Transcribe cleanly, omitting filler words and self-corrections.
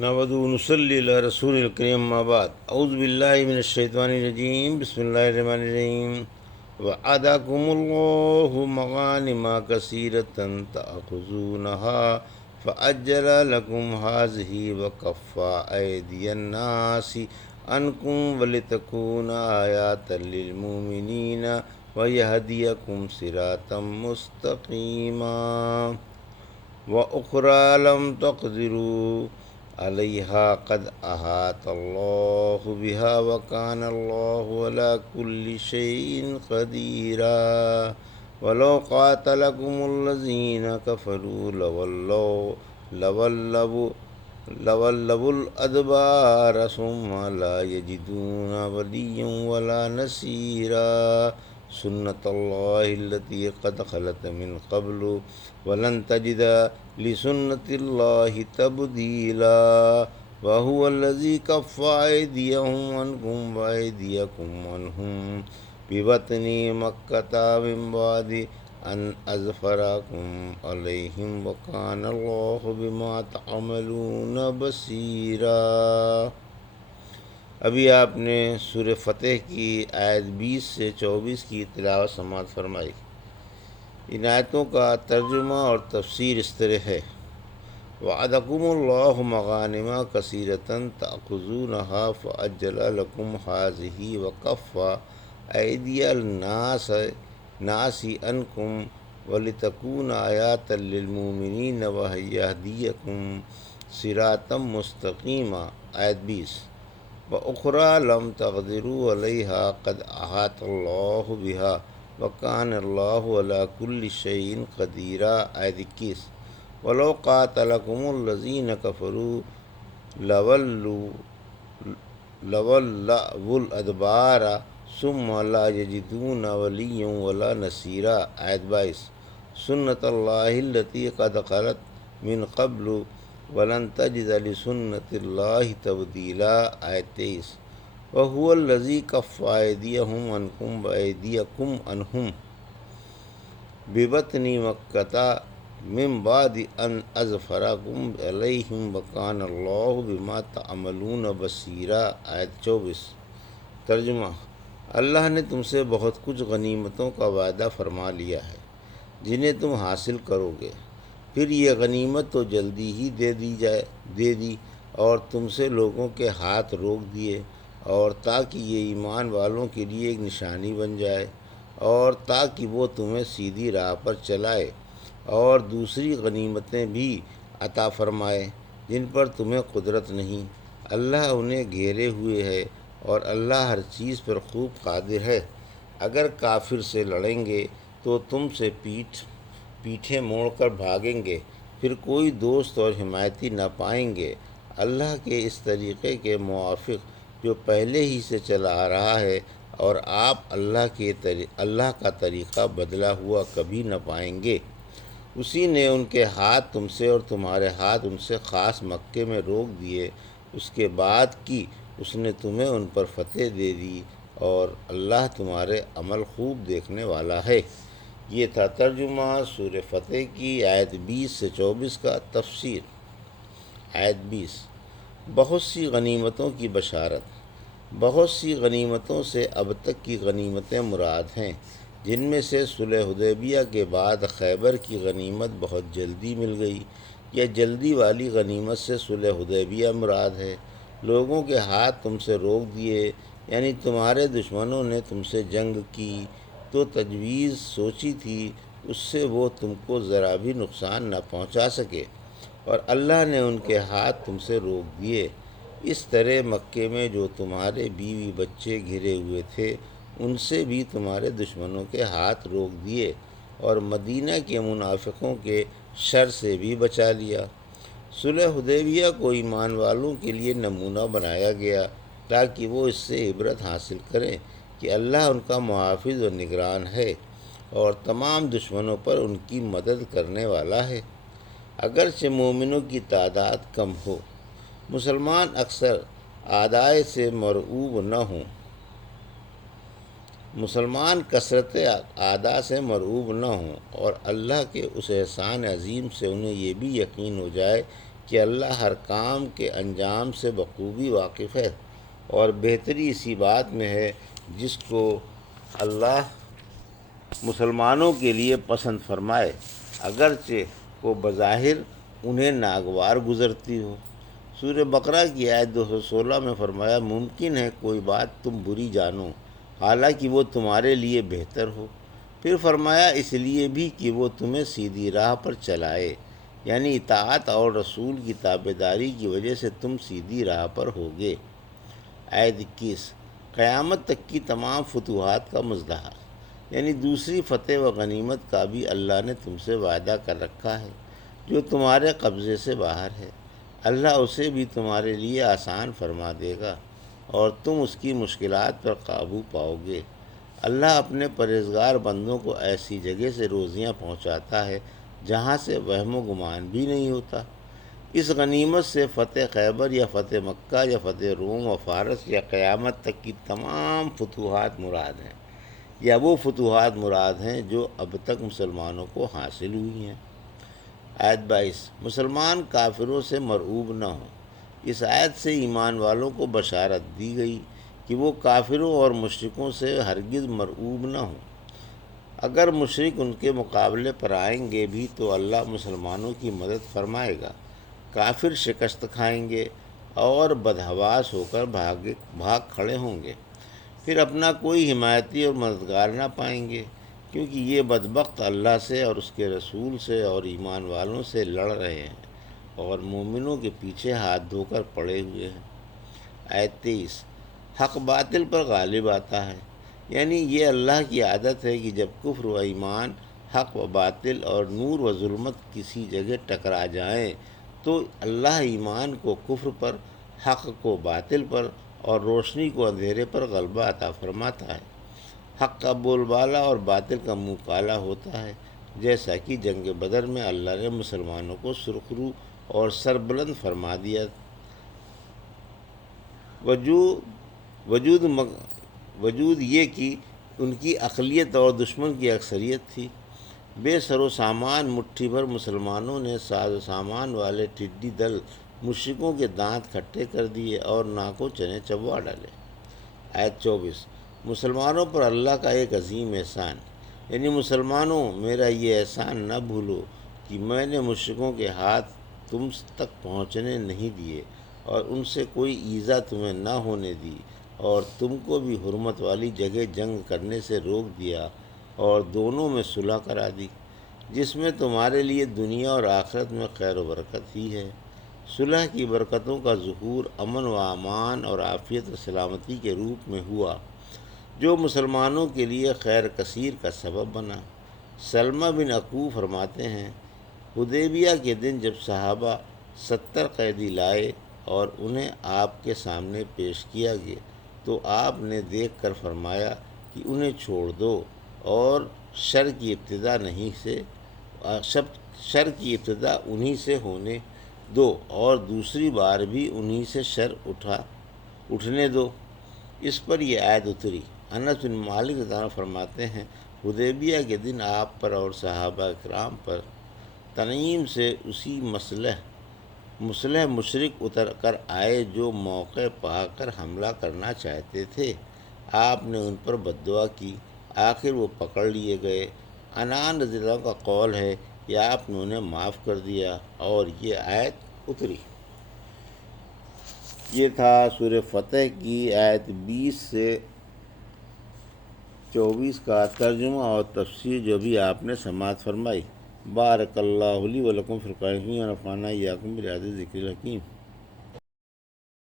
نحمدہ و نصلی علی رسول الکریم اما بعد اعوذ باللہ من الشیطان الرجیم بسم اللہ الرحمن الرحیم وعدکم اللہ مغانم کثیرۃ تأخذونها فعجل لکم هذه وکف ایدی الناس عنکم ولتکون آیاتا للمؤمنین ویہدیکم صراطا مستقیما وأخرى لم تقدروا عليها قد أحاط الله بها وكان الله على كل شيء قديرا ولو قاتلكم الذين كفروا لولوا الأدبار ثم لا يجدون وليا ولا نصيرا سنة الله التي قد خلت من قبل ولن تجد لسنة الله تبديلا وهو الذي كف أيديهم عنكم وأيديكم عنهم ببطن مكة من بعد أن أظفركم عليهم وكان الله بما تعملون بصيرا۔ ابھی آپ نے سورہ فتح کی آیت 20 سے 24 کی تلاوت سماعت فرمائی۔ ان آیتوں کا ترجمہ اور تفسیر اس طرح ہے: وعدکم اللہ مغانم کثیرۃ تأخذونها فعجل لکم هذه وکف ایدی الناس عنکم ولتکون آیاتا للمؤمنین ویہدیکم صراطا مستقیما۔ آیت 20۔ وأخرى لم تقدروا عليها قد أحاط الله بها وكان الله على كل شيء قديرا۔ آیت 21۔ ولو قاتلكم الذين كفروا لولوا الأدبار ثم لا يجدون وليا ولا نصيرا۔ آیت 22۔ سنة الله التي قد خلت من قبل ولن تجد لسنة الله تبديلا۔ آیت 23۔ وهو الذي كف أيديهم عنكم وأيديكم عنهم ببطن مكة من بعد أن أظفركم عليهم وكان الله بما تعملون بصيرا۔ آیت 24۔ ترجمہ: اللہ نے تم سے بہت کچھ غنیمتوں کا وعدہ فرما لیا ہے جنہیں تم حاصل کرو گے، پھر یہ غنیمت تو جلدی ہی دے دی اور تم سے لوگوں کے ہاتھ روک دیے، اور تاکہ یہ ایمان والوں کے لیے ایک نشانی بن جائے اور تاکہ وہ تمہیں سیدھی راہ پر چلائے، اور دوسری غنیمتیں بھی عطا فرمائے جن پر تمہیں قدرت نہیں۔ اللہ انہیں گھیرے ہوئے ہے اور اللہ ہر چیز پر خوب قادر ہے۔ اگر کافر سے لڑیں گے تو تم سے پیٹھیں موڑ کر بھاگیں گے، پھر کوئی دوست اور حمایتی نہ پائیں گے۔ اللہ کے اس طریقے کے موافق جو پہلے ہی سے چلا آ رہا ہے، اور آپ اللہ کا طریقہ بدلا ہوا کبھی نہ پائیں گے۔ اسی نے ان کے ہاتھ تم سے اور تمہارے ہاتھ ان سے خاص مکے میں روک دیے، اس کے بعد کی اس نے تمہیں ان پر فتح دے دی، اور اللہ تمہارے عمل خوب دیکھنے والا ہے۔ یہ تھا ترجمہ سورہ فتح کی آیت 20 سے 24 کا۔ تفسیر۔ آیت 20۔ بہت سی غنیمتوں کی بشارت۔ بہت سی غنیمتوں سے اب تک کی غنیمتیں مراد ہیں، جن میں سے صلح حدیبیہ کے بعد خیبر کی غنیمت بہت جلدی مل گئی۔ یا جلدی والی غنیمت سے صلح حدیبیہ مراد ہے۔ لوگوں کے ہاتھ تم سے روک دیے، یعنی تمہارے دشمنوں نے تم سے جنگ کی تو تجویز سوچی تھی اس سے وہ تم کو ذرا بھی نقصان نہ پہنچا سکے، اور اللہ نے ان کے ہاتھ تم سے روک دیے۔ اس طرح مکے میں جو تمہارے بیوی بچے گھرے ہوئے تھے ان سے بھی تمہارے دشمنوں کے ہاتھ روک دیے، اور مدینہ کے منافقوں کے شر سے بھی بچا لیا۔ صلح حدیبیہ کو ایمان والوں کے لیے نمونہ بنایا گیا تاکہ وہ اس سے عبرت حاصل کریں کہ اللہ ان کا محافظ و نگران ہے اور تمام دشمنوں پر ان کی مدد کرنے والا ہے۔ اگرچہ مومنوں کی تعداد کم ہو، مسلمان اکثر اعدائے سے مرعوب نہ ہوں، مسلمان کثرت اعداء سے مرعوب نہ ہوں، اور اللہ کے اس احسان عظیم سے انہیں یہ بھی یقین ہو جائے کہ اللہ ہر کام کے انجام سے بخوبی واقف ہے، اور بہتری اسی بات میں ہے جس کو اللہ مسلمانوں کے لیے پسند فرمائے، اگرچہ وہ بظاہر انہیں ناگوار گزرتی ہو۔ سورہ بقرہ کی آیت 216 میں فرمایا، ممکن ہے کوئی بات تم بری جانو حالانکہ وہ تمہارے لیے بہتر ہو۔ پھر فرمایا، اس لیے بھی کہ وہ تمہیں سیدھی راہ پر چلائے، یعنی اطاعت اور رسول کی تابعداری کی وجہ سے تم سیدھی راہ پر ہوگے۔ آیت 21، قیامت تک کی تمام فتوحات کا مزدہر، یعنی دوسری فتح و غنیمت کا بھی اللہ نے تم سے وعدہ کر رکھا ہے جو تمہارے قبضے سے باہر ہے۔ اللہ اسے بھی تمہارے لیے آسان فرما دے گا اور تم اس کی مشکلات پر قابو پاؤ گے۔ اللہ اپنے پرہیزگار بندوں کو ایسی جگہ سے روزیاں پہنچاتا ہے جہاں سے وہم و گمان بھی نہیں ہوتا۔ اس غنیمت سے فتح خیبر یا فتح مکہ یا فتح روم و فارس یا قیامت تک کی تمام فتوحات مراد ہیں، یا وہ فتوحات مراد ہیں جو اب تک مسلمانوں کو حاصل ہوئی ہیں۔ آیت 22، مسلمان کافروں سے مرعوب نہ ہوں۔ اس آیت سے ایمان والوں کو بشارت دی گئی کہ وہ کافروں اور مشرکوں سے ہرگز مرعوب نہ ہوں۔ اگر مشرک ان کے مقابلے پر آئیں گے بھی تو اللہ مسلمانوں کی مدد فرمائے گا، کافر شکست کھائیں گے اور بدحواس ہو کر بھاگ کھڑے ہوں گے، پھر اپنا کوئی حمایتی اور مددگار نہ پائیں گے، کیونکہ یہ بدبخت اللہ سے اور اس کے رسول سے اور ایمان والوں سے لڑ رہے ہیں اور مومنوں کے پیچھے ہاتھ دھو کر پڑے ہوئے ہیں۔ آیت 23، حق باطل پر غالب آتا ہے، یعنی یہ اللہ کی عادت ہے کہ جب کفر و ایمان، حق و باطل اور نور و ظلمت کسی جگہ ٹکرا جائیں تو اللہ ایمان کو کفر پر، حق کو باطل پر اور روشنی کو اندھیرے پر غلبہ عطا فرماتا ہے۔ حق کا بول بالا اور باطل کا منہ کالا ہوتا ہے، جیسا کہ جنگ بدر میں اللہ نے مسلمانوں کو سرخرو اور سربلند فرما دیا۔ وجود یہ کہ ان کی اقلیت اور دشمن کی اکثریت تھی۔ بے سر و سامان مٹھی بھر مسلمانوں نے ساز و سامان والے ٹڈی دل مشرکوں کے دانت کھٹے کر دیے اور ناکوں چنے چبوا ڈالے۔ آیت 24، مسلمانوں پر اللہ کا ایک عظیم احسان، یعنی مسلمانوں میرا یہ احسان نہ بھولو کہ میں نے مشرکوں کے ہاتھ تم تک پہنچنے نہیں دیے اور ان سے کوئی ایذا تمہیں نہ ہونے دی، اور تم کو بھی حرمت والی جگہ جنگ کرنے سے روک دیا اور دونوں میں صلح کرا دی، جس میں تمہارے لیے دنیا اور آخرت میں خیر و برکت ہی ہے۔ صلح کی برکتوں کا ظہور امن و امان اور عافیت و سلامتی کے روپ میں ہوا، جو مسلمانوں کے لیے خیر کثیر کا سبب بنا۔ سلمہ بن عقوع فرماتے ہیں، حدیبیہ کے دن جب صحابہ 70 قیدی لائے اور انہیں آپ کے سامنے پیش کیا گیا تو آپ نے دیکھ کر فرمایا کہ انہیں چھوڑ دو اور شر کی ابتدا انہی سے ہونے دو اور دوسری بار بھی انہی سے شر اٹھنے دو۔ اس پر یہ آیت اتری۔ انس بن مالک رضی اللہ عنہ فرماتے ہیں، حدیبیہ کے دن آپ پر اور صحابہ کرام پر تنعیم سے اسی مسلح مشرک اتر کر آئے جو موقع پا کر حملہ کرنا چاہتے تھے۔ آپ نے ان پر بددعا کی، آخر وہ پکڑ لیے گئے۔ انان رضی اللہ عنہ کا قول ہے کہ آپ نے انہیں معاف کر دیا اور یہ آیت اتری۔ یہ تھا سورہ فتح کی آیت 20 سے 24 کا ترجمہ اور تفسیر جو بھی آپ نے سماعت فرمائی۔ بارک اللہ لی و لکم فی القرآن ونفعنا وإیاکم بہذا الذکر الحکیم۔